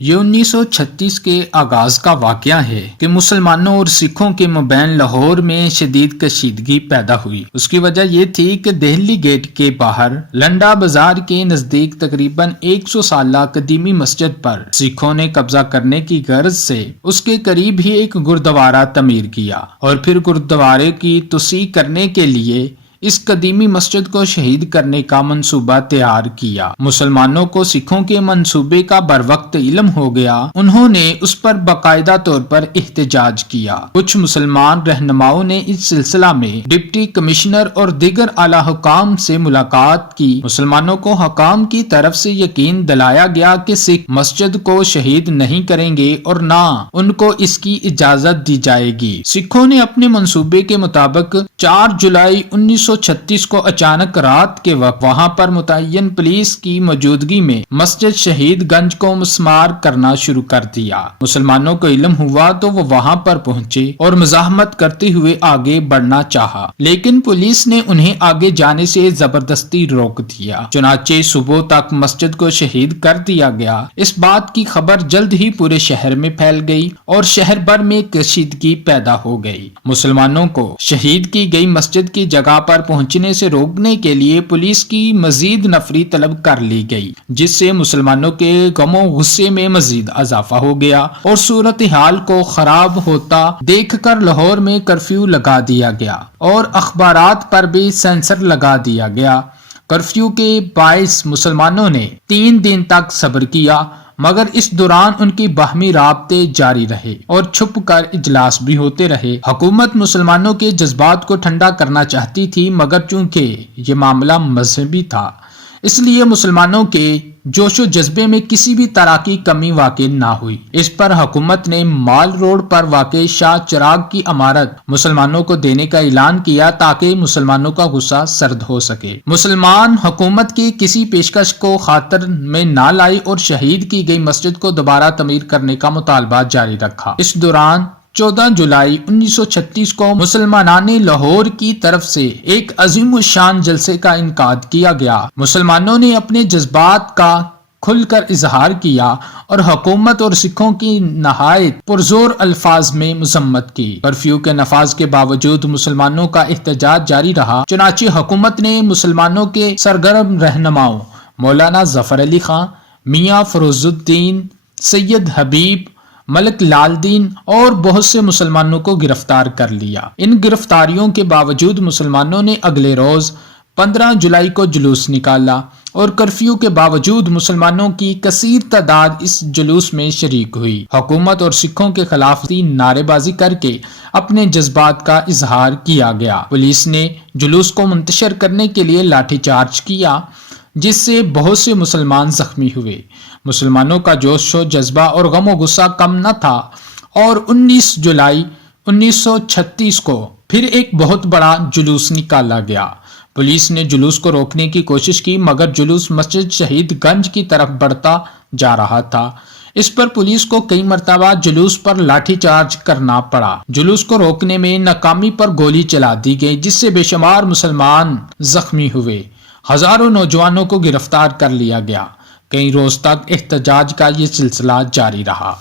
یہ 1936 کے آغاز کا واقعہ ہے کہ مسلمانوں اور سکھوں کے مابین لاہور میں شدید کشیدگی پیدا ہوئی۔ اس کی وجہ یہ تھی کہ دہلی گیٹ کے باہر لنڈا بازار کے نزدیک تقریباً 100 سالہ قدیمی مسجد پر سکھوں نے قبضہ کرنے کی غرض سے اس کے قریب ہی ایک گردوارہ تعمیر کیا اور پھر گردوارے کی توسیع کرنے کے لیے اس قدیمی مسجد کو شہید کرنے کا منصوبہ تیار کیا۔ مسلمانوں کو سکھوں کے منصوبے کا بروقت علم ہو گیا۔ انہوں نے اس پر باقاعدہ طور پر احتجاج کیا۔ کچھ مسلمان رہنماؤں نے اس سلسلہ میں ڈپٹی کمشنر اور دیگر اعلی حکام سے ملاقات کی۔ مسلمانوں کو حکام کی طرف سے یقین دلایا گیا کہ سکھ مسجد کو شہید نہیں کریں گے اور نہ ان کو اس کی اجازت دی جائے گی۔ سکھوں نے اپنے منصوبے کے مطابق 4 جولائی 1936 کو اچانک رات کے وقت وہاں پر متعین پولیس کی موجودگی میں مسجد شہید گنج کو مسمار کرنا شروع کر دیا۔ مسلمانوں کو علم ہوا تو وہ وہاں پر پہنچے اور مزاحمت کرتے ہوئے آگے بڑھنا چاہا، لیکن پولیس نے انہیں آگے جانے سے زبردستی روک دیا۔ چنانچہ صبح تک مسجد کو شہید کر دیا گیا۔ اس بات کی خبر جلد ہی پورے شہر میں پھیل گئی اور شہر بھر میں کشیدگی پیدا ہو گئی۔ مسلمانوں کو شہید کی گئی مسجد کی جگہ پر پہنچنے سے روکنے کے لیے پولیس کی مزید نفری طلب کر لی گئی، جس سے مسلمانوں کے غم و غصے میں مزید اضافہ ہو گیا اور صورتحال کو خراب ہوتا دیکھ کر لاہور میں کرفیو لگا دیا گیا اور اخبارات پر بھی سینسر لگا دیا گیا۔ کرفیو کے باعث مسلمانوں نے 3 دن تک صبر کیا، مگر اس دوران ان کی باہمی رابطے جاری رہے اور چھپ کر اجلاس بھی ہوتے رہے۔ حکومت مسلمانوں کے جذبات کو ٹھنڈا کرنا چاہتی تھی، مگر چونکہ یہ معاملہ مذہبی تھا اس لیے مسلمانوں کے جوش و جذبے میں کسی بھی طرح کی کمی واقع نہ ہوئی۔ اس پر حکومت نے مال روڈ پر واقع شاہ چراغ کی عمارت مسلمانوں کو دینے کا اعلان کیا تاکہ مسلمانوں کا غصہ سرد ہو سکے۔ مسلمان حکومت کی کسی پیشکش کو خاطر میں نہ لائی اور شہید کی گئی مسجد کو دوبارہ تعمیر کرنے کا مطالبہ جاری رکھا۔ اس دوران 14 جولائی 1936 کو مسلمانان لاہور کی طرف سے ایک عظیم الشان جلسے کا انعقاد کیا گیا۔ مسلمانوں نے اپنے جذبات کا کھل کر اظہار کیا اور حکومت اور سکھوں کی نہایت پرزور الفاظ میں مذمت کی۔ کرفیو کے نفاذ کے باوجود مسلمانوں کا احتجاج جاری رہا۔ چنانچہ حکومت نے مسلمانوں کے سرگرم رہنماؤں مولانا ظفر علی خان، میاں فروز الدین، سید حبیب، ملک لال دین اور بہت سے مسلمانوں کو گرفتار کر لیا۔ ان گرفتاریوں کے باوجود مسلمانوں نے اگلے روز 15 جولائی کو جلوس نکالا اور کرفیو کے باوجود مسلمانوں کی کثیر تعداد اس جلوس میں شریک ہوئی۔ حکومت اور سکھوں کے خلاف نعرے بازی کر کے اپنے جذبات کا اظہار کیا گیا۔ پولیس نے جلوس کو منتشر کرنے کے لیے لاٹھی چارج کیا، جس سے بہت سے مسلمان زخمی ہوئے۔ مسلمانوں کا جوش و جذبہ اور غم و غصہ کم نہ تھا اور 19 جولائی 1936 کو پھر ایک بہت بڑا جلوس نکالا گیا۔ پولیس نے جلوس کو روکنے کی کوشش کی، مگر جلوس مسجد شہید گنج کی طرف بڑھتا جا رہا تھا۔ اس پر پولیس کو کئی مرتبہ جلوس پر لاٹھی چارج کرنا پڑا۔ جلوس کو روکنے میں ناکامی پر گولی چلا دی گئی، جس سے بے شمار مسلمان زخمی ہوئے۔ ہزاروں نوجوانوں کو گرفتار کر لیا گیا۔ کئی روز تک احتجاج کا یہ سلسلہ جاری رہا۔